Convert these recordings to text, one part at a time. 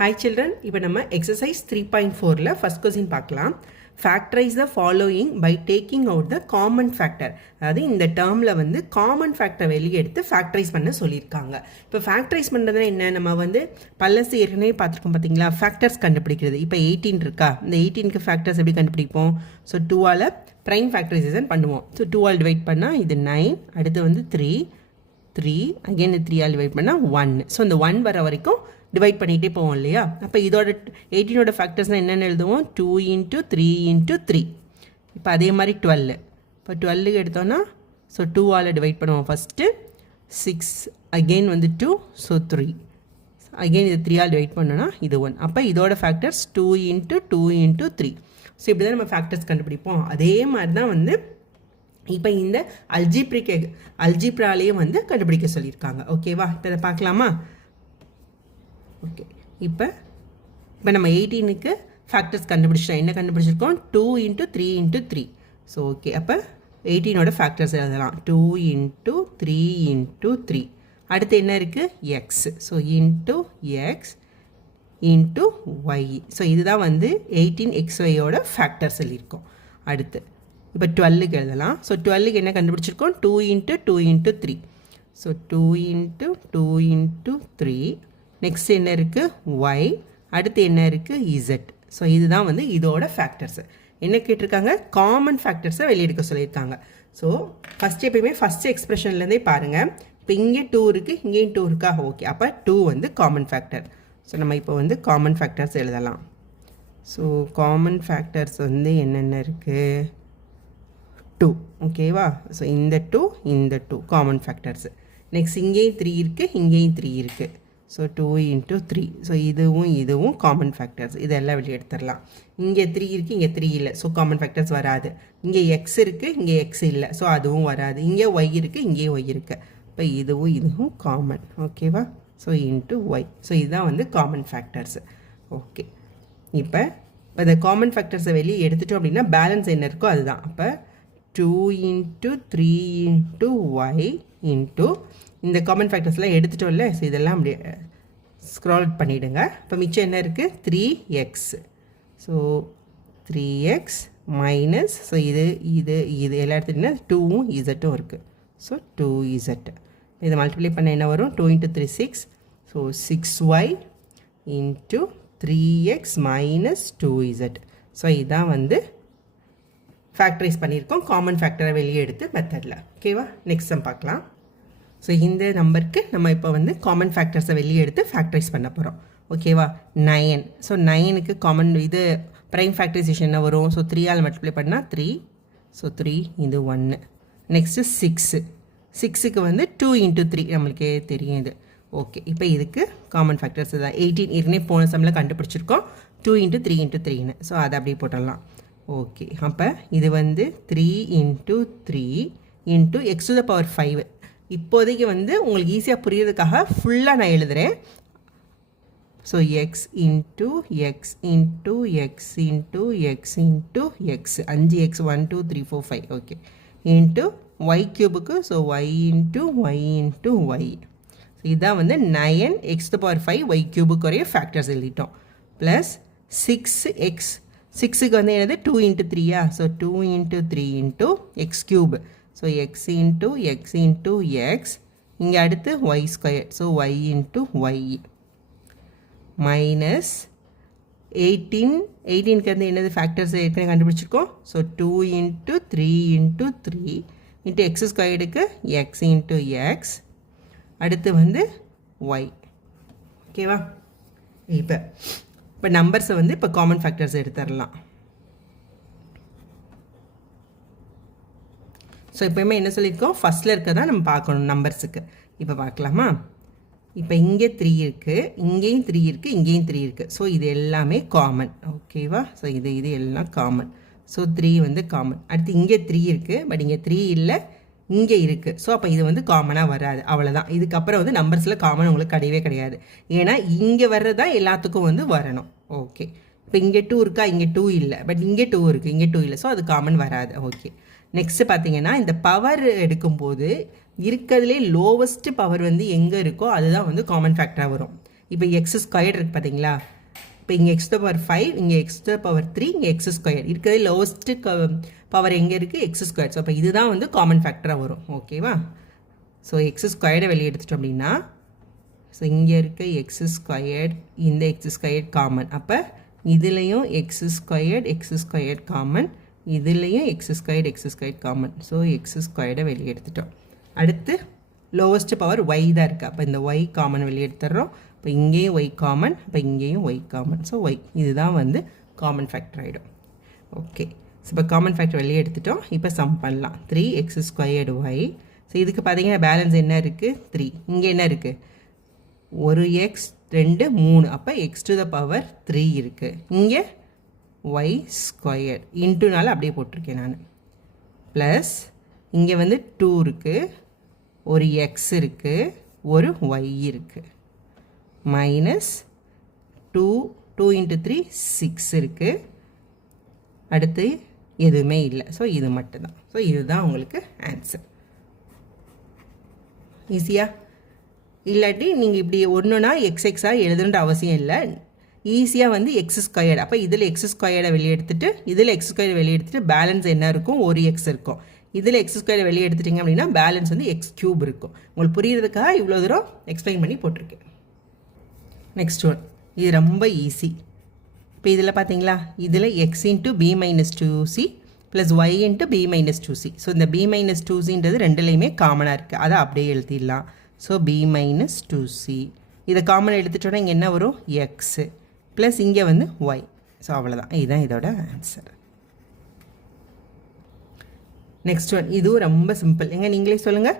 Hi children, இப்போ நம்ம exercise 3.4ல first question பார்க்கலாம். Factorize the following by taking out the common factor. அதாவது இந்த டேர்மில் வந்து காமன் ஃபேக்டரை வெளியே எடுத்து ஃபேக்டரைஸ் பண்ண சொல்லியிருக்காங்க. இப்போ ஃபேக்டரைஸ் பண்ணுறதுனா என்ன, நம்ம வந்து பல்லசு ஏற்கனவே பார்த்துருக்கோம் பார்த்தீங்களா, ஃபேக்டர்ஸ் கண்டுபிடிக்கிறது. இப்போ 18 இருக்கா, இந்த 18க்கு ஃபேக்டர்ஸ் எப்படி கண்டுபிடிப்போம்? ஸோ 2ஆல் ப்ரைம் ஃபேக்டரைசேஷன் பண்ணுவோம். ஸோ 2ஆல் டிவைட் பண்ணால் இது 9, அடுத்து வந்து 3 அகெயின் 3ஆல் டிவைட் பண்ணால் 1. ஸோ இந்த 1 வர வரைக்கும் டிவைட் பண்ணிகிட்டே போவோம் இல்லையா. அப்போ இதோட 18ஓட ஃபேக்டர்ஸ்னால் என்னென்னு எழுதுவோம்? 2 × 3 × 3. இப்போ அதே மாதிரி 12. இப்போ 12க்கு எடுத்தோன்னா ஸோ 2ஆல் டிவைட் பண்ணுவோம் ஃபஸ்ட்டு. 6 அகெயின் வந்து 2, ஸோ 3 அகெயின் இது 3ஆல் டிவைட் பண்ணோன்னா இது 1. அப்போ இதோட ஃபேக்டர்ஸ் 2 × 2 × 3. ஸோ இப்படி தான் நம்ம ஃபேக்டர்ஸ் கண்டுபிடிப்போம். அதே மாதிரி தான் வந்து இப்போ இந்த அல்ஜிப்ராலேயே வந்து கண்டுபிடிக்க சொல்லியிருக்காங்க. ஓகேவா, இப்போ இதை பார்க்கலாமா? ஓகே, இப்போ நம்ம 18க்கு ஃபேக்டர்ஸ் கண்டுபிடிச்சிட்டோம். என்ன கண்டுபிடிச்சிருக்கோம்? 2 × 3 × 3. ஸோ ஓகே, அப்போ 18ஓட ஃபேக்டர்ஸ் எழுதலாம். 2 × 3 × 3. அடுத்து என்ன இருக்குது? X. So into x into y. So இதுதான் வந்து 18xyயோட ஃபேக்டர் சொல்லியிருக்கோம். அடுத்து இப்போ 12க்கு எழுதலாம். ஸோ 12க்கு என்ன கண்டுபிடிச்சிருக்கோம்? 2 × 2 × 3. ஸோ 2 × 2 × 3. நெக்ஸ்ட் என்ன இருக்குது? ஒய். அடுத்து என்ன இருக்குது? இசட். ஸோ இதுதான் வந்து இதோட ஃபேக்டர்ஸு. என்ன கேட்டிருக்காங்க? காமன் ஃபேக்டர்ஸை வெளியெடுக்க சொல்லியிருக்காங்க. ஸோ ஃபஸ்ட்டு எப்பயுமே ஃபஸ்ட்டு எக்ஸ்பிரஷன்லேருந்தே பாருங்கள். இப்போ இங்கே 2 இருக்குது, இங்கேயும் 2 இருக்கா? ஓகே, அப்போ 2 வந்து காமன் ஃபேக்டர். ஸோ நம்ம இப்போ வந்து காமன் ஃபேக்டர்ஸ் எழுதலாம். ஸோ காமன் ஃபேக்டர்ஸ் வந்து என்னென்ன இருக்குது? 2. ஓகேவா? ஸோ இந்த 2 காமன் ஃபேக்டர்ஸு. நெக்ஸ்ட் இங்கேயும் 3 இருக்குது, இங்கேயும் 3 இருக்குது. ஸோ 2 × 3. ஸோ இதுவும் காமன் ஃபேக்டர்ஸ். இதெல்லாம் வெளியே எடுத்துடலாம். இங்கே 3 இருக்குது, இங்கே 3 இல்லை, ஸோ காமன் ஃபேக்டர்ஸ் வராது. இங்கே எக்ஸ் இருக்குது, இங்கே எக்ஸ் இல்லை, ஸோ அதுவும் வராது. இங்கே ஒய் இருக்குது, இங்கேயும் ஒய் இருக்குது. இப்போ இதுவும் காமன். ஓகேவா? So into y. ஸோ இதுதான் வந்து காமன் ஃபேக்டர்ஸு. ஓகே, இப்போ இந்த காமன் ஃபேக்டர்ஸை வெளியே எடுத்துட்டோம் அப்படின்னா பேலன்ஸ் என்ன இருக்கோ அதுதான். அப்போ 2 × 3 × ஒய் இன்ட்டு இந்த காமன் ஃபேக்டர்ஸ்லாம் எடுத்துட்டோம்ல. ஸோ இதெல்லாம் அப்படியே ஸ்க்ரால் பண்ணிவிடுங்க. இப்போ மிச்சம் என்ன இருக்குது? 3x. So 3x minus, so இது எல்லாம் எடுத்துட்டிங்கன்னா 2வும் இசட்டும் இருக்குது. So 2z. இதை மல்டிப்ளை பண்ண என்ன வரும்? 2 × 3 6. So 6y into 3x minus 2z. So இதுதான் வந்து ஃபேக்டரைஸ் பண்ணியிருக்கோம் காமன் ஃபேக்டரை வெளியே எடுத்து மெத்தடில். ஓகேவா, நெக்ஸ்ட் நம்ம பார்க்கலாம். ஸோ இந்த நம்பருக்கு நம்ம இப்போ வந்து காமன் ஃபேக்டர்ஸை வெளியே எடுத்து ஃபேக்டரைஸ் பண்ண போகிறோம். ஓகேவா, 9. ஸோ 9க்கு காமன் இது ப்ரைம் ஃபேக்டரைசேஷன் என்ன வரும்? ஸோ 3ஆல் மல்டிப்ளை பண்ணால் 3. ஸோ 3 இது 1. நெக்ஸ்ட்டு 6க்கு வந்து 2 × 3 நம்மளுக்கே தெரியும் இது. ஓகே, இப்போ இதுக்கு காமன் ஃபேக்டர்ஸ் தான் 18 ஏற்கனவே போன சம்மில் கண்டுபிடிச்சிருக்கோம். 2 × 3 × 3ன்னு. ஸோ அதை அப்படியே போட்டுடலாம். ஓகே, அப்போ இது வந்து 3 × 3 × x⁵. இப்போதைக்கு வந்து உங்களுக்கு ஈஸியாக புரியறதுக்காக ஃபுல்லாக நான் எழுதுகிறேன். So x × x × x × x × x 5x 1 2 3 4 5. Okay, into y³ so y × y × y. So இதுதான் வந்து 9x⁵ y³ ஒரே ஃபேக்டர்ஸ் எழுதிட்டோம். ப்ளஸ் 6க்கு வந்து என்னது? 2 × 3. So 2 × 3 × x³. So x × x இங்கே அடுத்து y². So y × y minus 18க்கு வந்து என்னது ஃபேக்டர்ஸ் ஏற்கனவே கண்டுபிடிச்சிருக்கோம். ஸோ 2 × 3 × 3 × x²க்கு x × x அடுத்து வந்து y. ஓகேவா, இப்போ நம்பர்ஸை வந்து இப்போ காமன் ஃபேக்டர்ஸ் எடுத்துடலாம். ஸோ எப்போயுமே என்ன சொல்லியிருக்கோம்? ஃபஸ்ட்டில் இருக்க தான் நம்ம பார்க்கணும் நம்பர்ஸுக்கு. இப்போ பார்க்கலாமா? இப்போ இங்கே 3 இருக்குது, இங்கேயும் 3 இருக்குது, இங்கேயும் 3 இருக்குது. ஸோ இது எல்லாமே காமன். ஓகேவா? ஸோ இது எல்லாம் காமன். ஸோ 3 வந்து காமன். அடுத்து இங்கே 3 இருக்குது, பட் இங்கே 3 இல்லை, இங்கே இருக்குது. ஸோ அப்போ இது வந்து காமனாக வராது. அவ்வளோதான். இதுக்கப்புறம் வந்து நம்பர்ஸில் காமன் உங்களுக்கு கிடையவே கிடையாது. ஏன்னா இங்கே வர்றது தான் எல்லாத்துக்கும் வந்து வரணும். ஓகே, இப்போ இங்கே 2 இருக்கா? இங்கே 2 இல்லை, பட் இங்கே 2 இருக்குது, இங்கே 2 இல்லை. ஸோ அது காமன் வராது. ஓகே, நெக்ஸ்ட்டு பார்த்தீங்கன்னா இந்த பவர் எடுக்கும்போது இருக்கிறதுலே லோவஸ்ட்டு பவர் வந்து எங்கே இருக்கோ அதுதான் வந்து காமன் ஃபேக்டராக வரும். இப்போ எக்ஸ் ஸ்கொயர் இருக்குது பார்த்தீங்களா, இப்போ இங்கே எக்ஸ் டு பவர் 5, இங்கே எக்ஸ் டு பவர் 3, இங்கே எக்ஸ் ஸ்கொயர் இருக்கிறது லோவஸ்ட்டு பவர் எங்கே இருக்குது, எக்ஸ் ஸ்கொயர். ஸோ அப்போ இதுதான் வந்து காமன் ஃபேக்டராக வரும். ஓகேவா? ஸோ எக்ஸ் ஸ்கொயர்டை வெளியே எடுத்துட்டோம் அப்படின்னா, ஸோ இங்கே இருக்க எக்ஸ் ஸ்கொயர்ட், இந்த எக்ஸ் ஸ்கொயர்ட் காமன். அப்போ இதுலேயும் எக்ஸ் ஸ்கொயர்ட் காமன், இதுலேயும் x squared common. So x ஸ்கொயர்டை வெளியே எடுத்துட்டோம். அடுத்து லோவஸ்ட் பவர் ஒய் தான் இருக்குது. அப்போ இந்த ஒய் காமன் வெளியே எடுத்துடுறோம். இப்போ இங்கேயும் ஒய் காமன், அப்போ இங்கேயும் ஒய் காமன். ஸோ ஒய் இதுதான் வந்து காமன் ஃபேக்டர் ஆகிடும். ஓகே, ஸோ இப்போ காமன் ஃபேக்டர் வெளியே எடுத்துட்டோம். இப்போ சம் பண்ணலாம். 3x squared Y. ஸோ இதுக்கு பார்த்தீங்கன்னா பேலன்ஸ் என்ன இருக்குது, 3. இங்கே என்ன இருக்குது, ஒரு எக்ஸ் 2 3, அப்போ எக்ஸ் டு த பவர் 3 இருக்குது. இங்கே ஒய் ஸ்கொயர் இன்ட்டுனால அப்படியே போட்டிருக்கேன் நான். ப்ளஸ் இங்கே வந்து 2 இருக்குது, ஒரு எக்ஸ் இருக்குது, ஒரு ஒய் இருக்குது. மைனஸ் 2 இன்ட்டு 3 6 இருக்குது. அடுத்து எதுவுமே இல்லை. ஸோ இது மட்டும்தான். ஸோ இதுதான் உங்களுக்கு ஆன்சர். ஈஸியா? இல்லாட்டி நீங்கள் இப்படி ஒன்றுனா எக்ஸாக எழுதுன்ற அவசியம் இல்லை. ஈஸியாக வந்து எக்ஸ் ஸ்கொயர்டு. அப்போ இதில் எக்ஸ் ஸ்கொயர்டை வெளியே எடுத்துகிட்டு இதில் எக்ஸ் ஸ்கொயர் வெளியே எடுத்துகிட்டு பேலன்ஸ் என்ன இருக்கும், ஒரு எக்ஸ் இருக்கும். இதில் எக்ஸ் ஸ்கொயர் வெளியே எடுத்துட்டிங்க அப்படின்னா பேலன்ஸ் வந்து எக்ஸ் கியூப் இருக்கும். உங்களுக்கு புரியுறதுக்காக இவ்வளோ தூரம் எக்ஸ்பிளைன் பண்ணி போட்டிருக்கேன். நெக்ஸ்ட் ஒன், இது ரொம்ப ஈஸி. இப்போ இதில் பார்த்தீங்களா, இதில் x into b minus 2c plus y into b minus 2c. So இந்த பி மைனஸ் 2cன்றது ரெண்டுலேயுமே காமனாக இருக்குது. அதை அப்படியே எழுதிடலாம். ஸோ பி மைனஸ் 2c இதை காமன் எடுத்துட்டோன்னா இங்கே என்ன வரும், எக்ஸு ப்ளஸ் இங்கே வந்து ஒய். ஸோ அவ்வளோதான், இதுதான் இதோட ஆன்சர். நெக்ஸ்ட் ஒன், இதுவும் ரொம்ப சிம்பிள். எங்க நீங்களே சொல்லுங்கள்.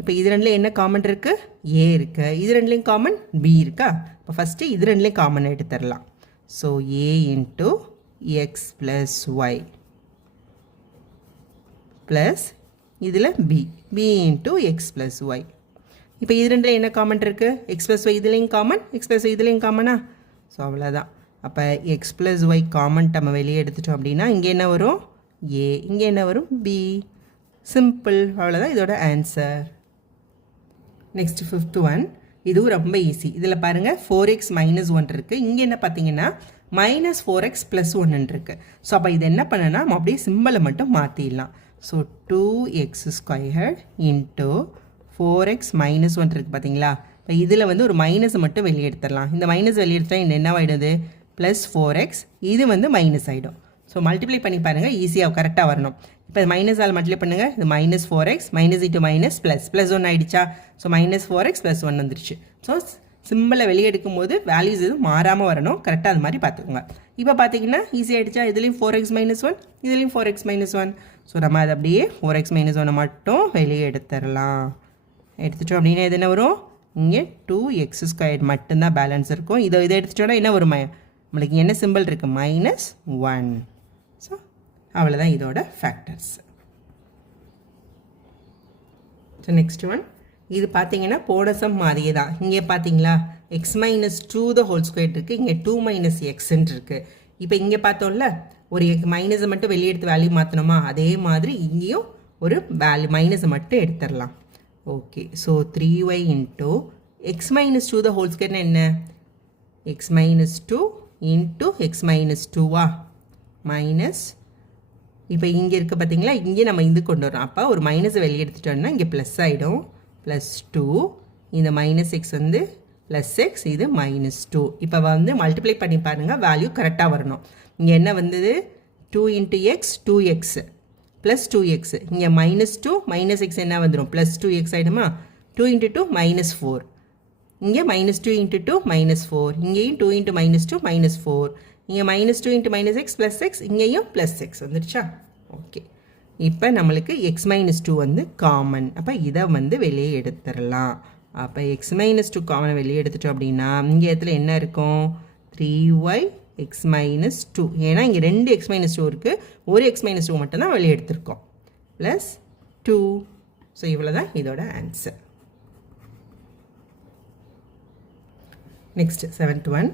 இப்போ இது ரெண்டுலேயும் என்ன காமன் இருக்குது, ஏ இருக்குது. இது ரெண்டுலேயும் காமன் பி இருக்கா. இப்போ ஃபஸ்ட்டு இது ரெண்டுலேயும் காமன் எடுத்துடலாம். So A into x plus y plus இதில் B into x plus y. இப்போ இது ரெண்டில் என்ன காமன் இருக்குது, எக்ஸ் ப்ளஸ் ஒய் இதுலேயும் காமன், எக்ஸ் ப்ளஸ் ஒய் இதுலேயும் காமனா. ஸோ அவ்வளோதான். அப்போ எக்ஸ் ப்ளஸ் ஒய் காமன் நம்ம வெளியே எடுத்துட்டோம் அப்படின்னா இங்கே என்ன வரும், ஏ, இங்கே என்ன வரும், பி. சிம்பிள், அவ்வளோதான் இதோட ஆன்சர். நெக்ஸ்ட் ஃபிஃப்த் ஒன், இதுவும் ரொம்ப ஈஸி. இதில் பாருங்கள் 4x மைனஸ் 1 இருக்குது. இங்கே என்ன பார்த்தீங்கன்னா மைனஸ் 4x ப்ளஸ் 1 இருக்குது. ஸோ அப்போ இது என்ன பண்ணனா நம்ம அப்படியே சிம்பிளை மட்டும் மாற்றிடலாம். So 2x squared into 4x minus 1 இருக்குது பார்த்தீங்களா. இப்போ இதில் வந்து ஒரு மைனஸை மட்டும் வெளியே எடுத்துடலாம். இந்த மைனஸ் வெளியே எடுத்தால் என்ன ஆகிடுது, ப்ளஸ் 4x, இது வந்து மைனஸ் ஆகிடும். ஸோ மல்டிப்ளை பண்ணி பாருங்கள், ஈஸியாக கரெக்டாக வரணும். இப்போ மைனஸால் மல்டிப்ளை பண்ணுங்கள். இது minus 4x minus into minus plus 1 ஆகிடுச்சா. ஸோ மைனஸ் 4x ப்ளஸ் 1 வந்துருச்சு. ஸோ சிம்பிளை வெளியே எடுக்கும்போது வேல்யூஸ் எதுவும் மாறாமல் வரணும். கரெக்டாக அது மாதிரி பார்த்துக்கோங்க. இப்போ பார்த்தீங்கன்னா ஈஸி ஆகிடுச்சா. இதுலேயும் 4x மைனஸ் 1, இதுலேயும் 4x மைனஸ் 1. ஸோ நம்ம அதை அப்படியே 4x மைனஸ் 1 மட்டும் வெளியே எடுத்துடலாம். எடுத்துட்டோம் அப்படின்னா இது என்ன வரும், இங்கே 2x ஸ்கொயர் மட்டும்தான் பேலன்ஸ் இருக்கும். இதை எடுத்துட்டோன்னா என்ன வரும், நம்மளுக்கு என்ன சிம்பிள் இருக்குது, மைனஸ் 1. ஸோ அவ்வளோதான் இதோட ஃபேக்டர்ஸ். ஸோ நெக்ஸ்ட் ஒன், இது பார்த்தீங்கன்னா போன சம் மாதிரியே தான். இங்கே பார்த்தீங்களா X minus 2 the whole square இருக்குது, இங்கே 2 மைனஸ் எக்ஸ்ன்னு இருக்குது. இப்போ இங்கே பார்த்தோம்ல ஒரு மைனஸை மட்டும் வெளியே எடுத்து வேல்யூ மாற்றணுமா, அதே மாதிரி இங்கேயும் ஒரு வேல்யூ மைனஸை மட்டும் எடுத்துடலாம். Okay, so 3y into x minus 2 the whole ஸ்கொயர்னா என்ன, x minus 2 into x minus 2வா மைனஸ். இப்போ இங்கே இருக்க பார்த்தீங்களா, இங்கே நம்ம இது கொண்டு வரோம். அப்போ ஒரு மைனஸை வெளியே எடுத்துட்டோம்னா இங்கே ப்ளஸ் ஆகிடும். ப்ளஸ் 2, இந்த மைனஸ் எக்ஸ் வந்து ப்ளஸ் எக்ஸ், இது மைனஸ் 2. இப்போ வந்து மல்டிப்ளை பண்ணி பாருங்கள், வேல்யூ கரெக்டாக வரணும். இங்கே என்ன வந்தது, 2 into X 2x plus 2x. இங்கே மைனஸ் 2 மைனஸ் எக்ஸ் என்ன வந்துடும், ப்ளஸ் 2x ஆகிடுமா. 2 into 2 minus 4. இங்கே மைனஸ் 2 இன்ட்டு 2 மைனஸ் 4. இங்கேயும் 2 இன்ட்டு மைனஸ் 2 மைனஸ் 4. இங்கே minus 2 into minus X plus X, இங்கேயும் ப்ளஸ் எக்ஸ் வந்துடுச்சா. ஓகே, இப்போ நம்மளுக்கு எக்ஸ் மைனஸ் 2 வந்து காமன். அப்போ இதை வந்து வெளியே எடுத்துடலாம். அப்போ எக்ஸ் மைனஸ் 2 காமனை வெளியே எடுத்துட்டோம் அப்படின்னா இங்கே இடத்துல என்ன இருக்கும், 3y எக்ஸ் மைனஸ் 2. ஏன்னா இங்கே 2 எக்ஸ் மைனஸ் 2 இருக்குது, ஒரு எக்ஸ் மைனஸ் 2 மட்டும் தான் வெளியே எடுத்திருக்கோம். ப்ளஸ் 2. ஸோ இவ்வளோ தான் இதோட ஆன்சர். நெக்ஸ்ட் 7th ஒன்,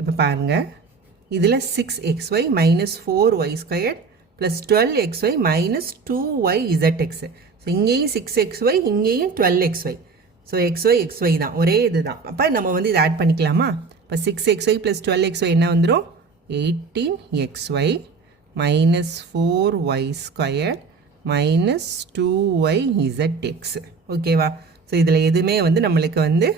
இப்போ பாருங்கள். இதில் 6xy minus 4y square plus 12xy minus 2yzx. So இங்கேயும் 6xy, இங்கேயும் 12xy. ஸோ xy தான், ஒரே இது தான். அப்போ நம்ம வந்து இதை ஆட் பண்ணிக்கலாமா? இப்போ 6xy + 12xy என்ன வந்துடும்? 18xy minus 4y² minus 2yzx. ஓகேவா? ஸோ இதில் எதுவுமே வந்து நம்மளுக்கு வந்து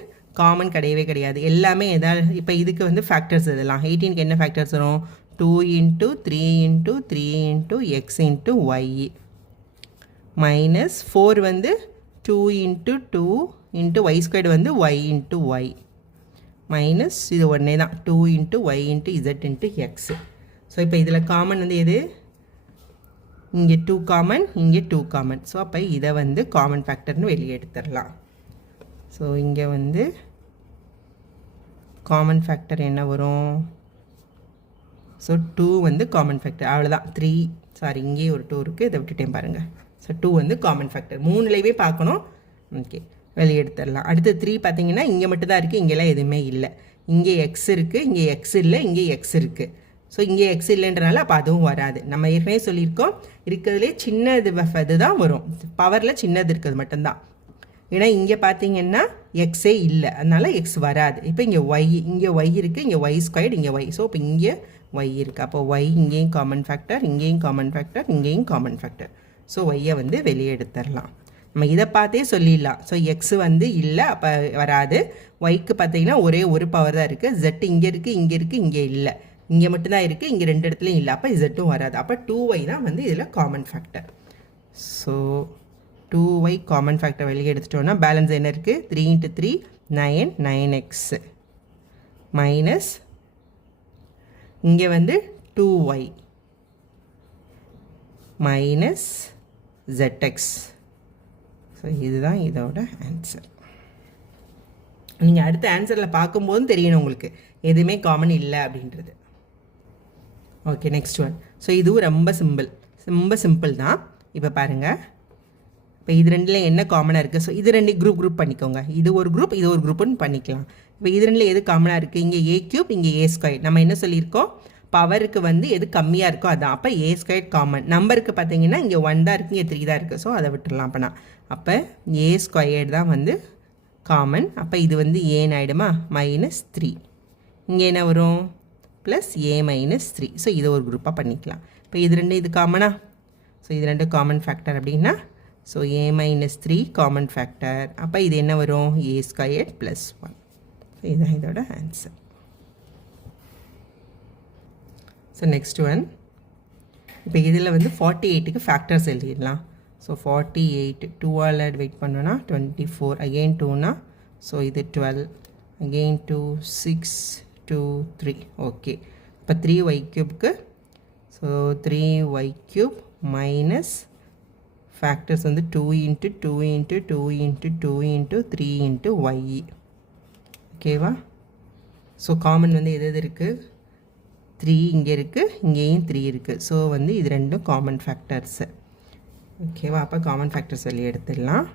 காமன் கிடையவே கிடையாது. எல்லாமே எதாவது இப்போ இதுக்கு வந்து ஃபேக்டர்ஸ் இதெல்லாம் 18க்கு என்ன ஃபேக்டர்ஸ் வரும்? 2 × 3 × 3 × x × y minus 4 வந்து 2 × 2 × y² வந்து y × y மைனஸ் இது ஒன்றே தான் 2 × y × z × x. ஸோ இப்போ இதில் காமன் வந்து எது? இங்கே 2 காமன், இங்கே 2 காமன். ஸோ அப்போ இதை வந்து காமன் ஃபேக்டர்னு வெளியே எடுத்துடலாம். ஸோ இங்கே வந்து காமன் ஃபேக்டர் என்ன வரும்? ஸோ 2 வந்து காமன் ஃபேக்டர், அவ்வளோதான். 3 சாரி இங்கே ஒரு 2 இருக்குது, இதை விட்டுட்டேன் பாருங்கள். ஸோ 2 வந்து காமன் ஃபேக்டர், 3லேயே பார்க்கணும். ஓகே, வெளியே எடுத்துடலாம். அடுத்து 3 பார்த்தீங்கன்னா இங்கே மட்டும் தான் இருக்குது, இங்கெல்லாம் எதுவுமே இல்லை. இங்கே எக்ஸ் இருக்குது, இங்கே எக்ஸ் இல்லை, இங்கே எக்ஸ் இருக்குது. ஸோ இங்கே எக்ஸ் இல்லைன்றனால அப்போ அதுவும் வராது. நம்ம ஏற்கனவே சொல்லியிருக்கோம், இருக்கிறதுலே சின்னது தான் வரும், பவரில் சின்னது இருக்கிறது மட்டும்தான். ஏன்னா இங்கே பார்த்தீங்கன்னா எக்ஸே இல்லை, அதனால் எக்ஸ் வராது. இப்போ இங்கே ஒய் இருக்குது, இங்கே y², இங்கே y. ஸோ இப்போ இங்கே ஒய் இருக்குது. அப்போ ஒய் இங்கேயும் காமன் ஃபேக்டர், இங்கேயும் காமன் ஃபேக்டர், இங்கேயும் காமன் ஃபேக்டர். ஸோ ஒய்யை வந்து வெளியே எடுத்துடலாம். நம்ம இதை பார்த்தே சொல்லிடலாம். ஸோ எக்ஸ் வந்து இல்லை, அப்போ வராது. ஒய்க்கு பார்த்தீங்கன்னா ஒரே ஒரு பவர் தான் இருக்குது. ஜெட் இங்கே இருக்குது, இங்கே இருக்குது, இங்கே இல்லை. இங்கே மட்டும்தான் இருக்குது, இங்கே 2 இடத்துலையும் இல்லை. அப்போ ஜெட்டும் வராது. அப்போ 2y தான் வந்து இதில் common factor. So 2y common factor வெளியே எடுத்துட்டோன்னா பேலன்ஸ் என்ன இருக்குது? 3 × 3 9 9x மைனஸ் இங்கே வந்து 2y மைனஸ் zx. ஸோ இதுதான் இதோட ஆன்சர். நீங்கள் அடுத்த ஆன்சரில் பார்க்கும்போதும் தெரியணும் உங்களுக்கு எதுவுமே காமன் இல்லை அப்படின்றது. Okay, next one. ஸோ இதுவும் ரொம்ப சிம்பிள் தான். இப்போ பாருங்கள், இப்போ இது ரெண்டில் என்ன காமனாக இருக்குது? ஸோ இது ரெண்டு குரூப் பண்ணிக்கோங்க. இது ஒரு குரூப், இது ஒரு குரூப்புன்னு பண்ணிக்கலாம். இப்போ இது ரெண்டில் எது காமனாக இருக்குது? இங்கே a³ இங்கே a². நம்ம என்ன சொல்லியிருக்கோம்? பவருக்கு வந்து எது கம்மியாக இருக்கோ அதான். அப்போ a² காமன். நம்பருக்கு பார்த்தீங்கன்னா இங்கே 1 தான் இருக்குது, இங்கே 3 தான் இருக்குது. ஸோ அதை விட்டுடலாம். அப்போ a² தான் வந்து காமன். அப்போ இது வந்து ஏன்னு ஆகிடுமா? -3. இங்கே என்ன வரும்? +a-3. ஸோ இதை ஒரு குரூப்பாக பண்ணிக்கலாம். இப்போ இது ரெண்டு இது காமனா? ஸோ இது ரெண்டு காமன் ஃபேக்டர் அப்படின்னா ஸோ a-3 காமன் ஃபேக்டர். அப்போ இது என்ன வரும்? a² + 1. ஸோ இதுதான் இதோட ஆன்சர். So next one. இப்போ இதில் வந்து 48க்கு ஃபேக்டர்ஸ் எழுதிடலாம். ஸோ 48 2ஆல் வெயிட் பண்ணோன்னா 24, அகெயின் 2னா ஸோ இது 12, அகெயின் 2 6 2 3. ஓகே, இப்போ 3y³ so 3y³ minus factors வந்து 2 × 2 × 2 × 2 × 3 × y. ஓகேவா? ஸோ காமன் வந்து எது இருக்குது? 3 இங்கே இருக்குது, இங்கேயும் 3 இருக்குது. ஸோ வந்து இது ரெண்டும் காமன் ஃபேக்டர்ஸு. ஓகேவா? அப்போ காமன் ஃபேக்டர்ஸ் வெளியே எடுத்துடலாம்.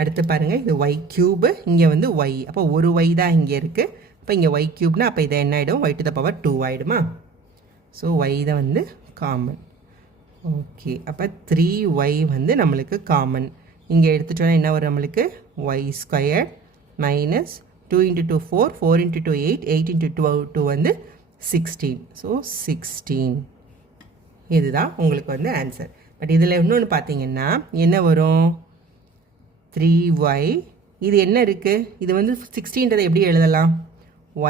அடுத்து பாருங்கள், இது y³, இங்கே வந்து y. அப்போ ஒரு y தான் இங்கே இருக்குது. அப்போ இங்கே y³னா அப்போ இதை என்ன ஆகிடும்? y⁴ 2 ஆகிடுமா? ஸோ y தான் வந்து காமன். ஓகே, அப்போ 3y வந்து நம்மளுக்கு காமன். இங்கே எடுத்துட்டோன்னா என்ன வரும் நம்மளுக்கு? y² மைனஸ் 2 × 2 4, 4 × 2 8, 8 × 2 வந்து 16. ஸோ 16 இதுதான் உங்களுக்கு வந்து ஆன்சர். பட் இதில் இன்னொன்று பார்த்தீங்கன்னா என்ன வரும்? 3y. இது என்ன இருக்குது? இது வந்து 16ன்றதை எப்படி எழுதலாம்?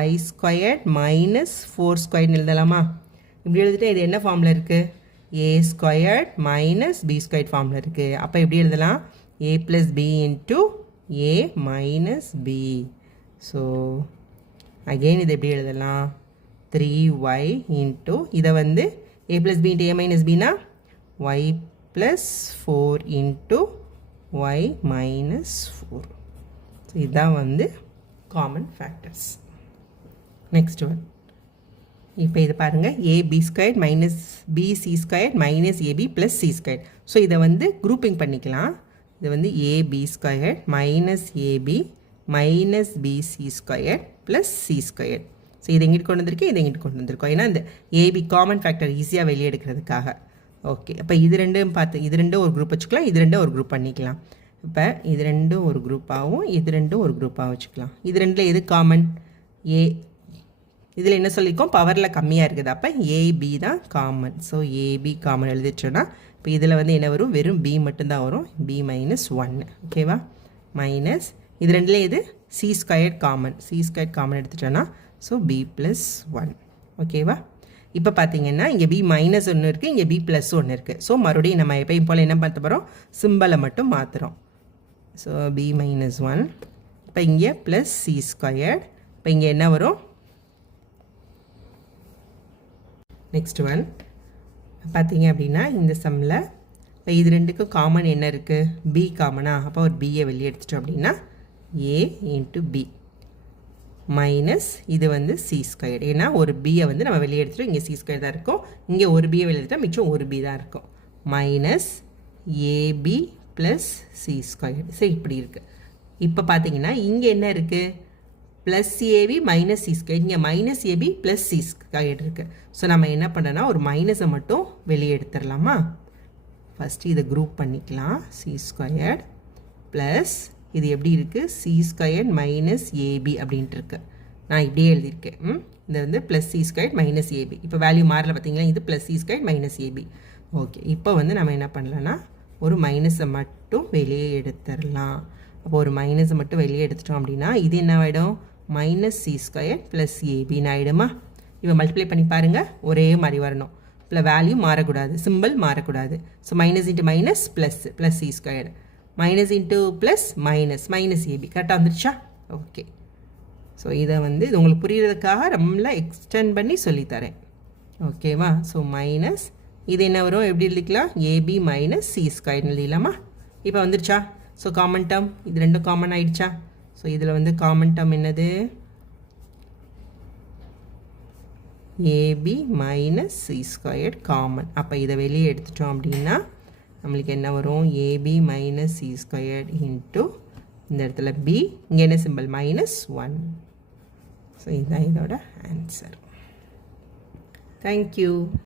y² மைனஸ் 4² எழுதலாமா? இப்படி எழுதிட்டு இது என்ன ஃபார்மில் இருக்குது? a² மைனஸ் b² ஃபார்மில் இருக்குது. அப்போ எப்படி எழுதலாம்? a + b × a minus b. So again இது எப்படி எழுதலாம்? 3y × இதை வந்து a + b × a மைனஸ் bனா y + 4 × y மைனஸ் 4. ஸோ இதுதான் வந்து காமன் ஃபேக்டர்ஸ். Next one. இப்போ இது பாருங்கள், ab² minus bc² minus ab + c². So இதை வந்து குரூப்பிங் பண்ணிக்கலாம். இது வந்து ab² minus ab minus bc² + c². So இது எங்கிட்டு கொண்டு வந்திருக்கு, இது எங்கிட்டு கொண்டு வந்திருக்கோம். ஏன்னா இந்த ab காமன் ஃபேக்டர் ஈஸியாக வெளியே எடுக்கிறதுக்காக. ஓகே, அப்போ இது ரெண்டும் பார்த்து இது ரெண்டும் ஒரு குரூப் வச்சுக்கலாம், இது ரெண்டும் ஒரு குரூப் பண்ணிக்கலாம். இப்போ இது ரெண்டும் ஒரு குரூப்பாகவும் இது ரெண்டும் ஒரு குரூப்பாகவும் வச்சுக்கலாம். இது ரெண்டில் எது காமன்? ஏ. இதில் என்ன சொல்லியிருக்கோம்? பவரில் கம்மியாக இருக்குது, அப்போ ஏபி தான் காமன். ஸோ ஏபி காமன் எழுதிச்சோன்னா இப்போ இதில் வந்து என்ன வரும்? வெறும் பி மட்டும்தான் வரும், பி மைனஸ் 1. ஓகேவா? மைனஸ் இது ரெண்டில் எது? C squared common. C squared common எடுத்துட்டோன்னா ஸோ பி ப்ளஸ் 1. ஓகேவா? இப்போ பார்த்தீங்கன்னா இங்கே பி மைனஸ் 1 இருக்குது, இங்கே பி ப்ளஸ் 1 இருக்குது. ஸோ மறுபடியும் நம்ம எப்பயும் போல் என்ன பார்த்து போகிறோம்? சிம்பலை மட்டும் மாற்றுறோம். So B minus 1. இப்போ இங்கே ப்ளஸ் சி ஸ்கொயர்ட். இப்போ இங்கே என்ன வரும்? நெக்ஸ்ட் ஒன் பார்த்தீங்க அப்படின்னா இந்த சம்மில் இப்போ இது ரெண்டுக்கும் காமன் என்ன இருக்குது? பி காமனா? அப்போ ஒரு பியை வெளியே எடுத்துட்டோம் அப்படின்னா ஏ இன்ட்டு பி மைனஸ் இது வந்து சி ஸ்கொயர். ஏன்னா ஒரு பியை வந்து நம்ம வெளியே எடுத்துட்டோம், இங்கே சி ஸ்கொயர் தான் இருக்கும், இங்கே ஒரு பியை வெளியே எடுத்துட்டோம், மிச்சம் ஒரு பி தான் இருக்கும். Minus AB plus C square. So இப்படி இருக்குது. இப்போ பார்த்தீங்கன்னா இங்கே என்ன இருக்குது? Plus AB minus C square. இங்கே minus AB plus C square இருக்குது. ஸோ நம்ம என்ன பண்ணுறோன்னா ஒரு மைனஸை மட்டும் வெளியே எடுத்துடலாமா? ஃபஸ்ட்டு இதை குரூப் பண்ணிக்கலாம். சி ஸ்கொயர் ப்ளஸ் இது எப்படி இருக்குது? சி ஸ்கொயர் மைனஸ் ஏபி அப்படின்ட்டு இருக்குது. நான் இப்படியே எழுதியிருக்கேன். இது வந்து plus C square minus a b. இப்போ வேல்யூ மாறல பார்த்தீங்களா? இது plus C square minus a b. Okay, இப்போ வந்து நம்ம என்ன பண்ணலான்னா ஒரு மைனஸை மட்டும் வெளியே எடுத்துடலாம். அப்போ ஒரு மைனஸை மட்டும் வெளியே எடுத்துட்டோம் அப்படின்னா இது என்ன ஆகிடும்? மைனஸ் சி ஸ்கொயர் ப்ளஸ் ஏபின்னு ஆகிடுமா? இப்போ மல்டிப்ளை பண்ணி பாருங்கள், ஒரே மாதிரி வரணும். இப்போ வேல்யூ மாறக்கூடாது, சிம்பிள் மாறக்கூடாது. So minus into minus plus plus C square minus into plus minus minus a b. கரெக்டாக வந்துருச்சா? ஓகே, ஸோ இதை வந்து இது உங்களுக்கு புரிகிறதுக்காக ரொம்ப எக்ஸ்டெண்ட் பண்ணி சொல்லித்தரேன். ஓகேவா? ஸோ மைனஸ் இது என்ன வரும்? எப்படி எழுதிக்கலாம்? ஏபி மைனஸ் சி ஸ்கொயர்னு எழுதிக்கலாமா? இப்போ வந்துருச்சா? ஸோ காமன் டேர்ம் இது ரெண்டும் காமன் ஆகிடுச்சா? ஸோ இதில் வந்து காமன் டேர்ம் என்னது? A b minus C square common. அப்போ இதை வெளியே எடுத்துட்டோம் அப்படின்னா நம்மளுக்கு என்ன வரும்? A b minus C square into இந்த இடத்துல பி, இங்கே என்ன சிம்பிள்? மைனஸ் 1. ஸோ இதுதான் இதோட ஆன்சர். தேங்க்யூ.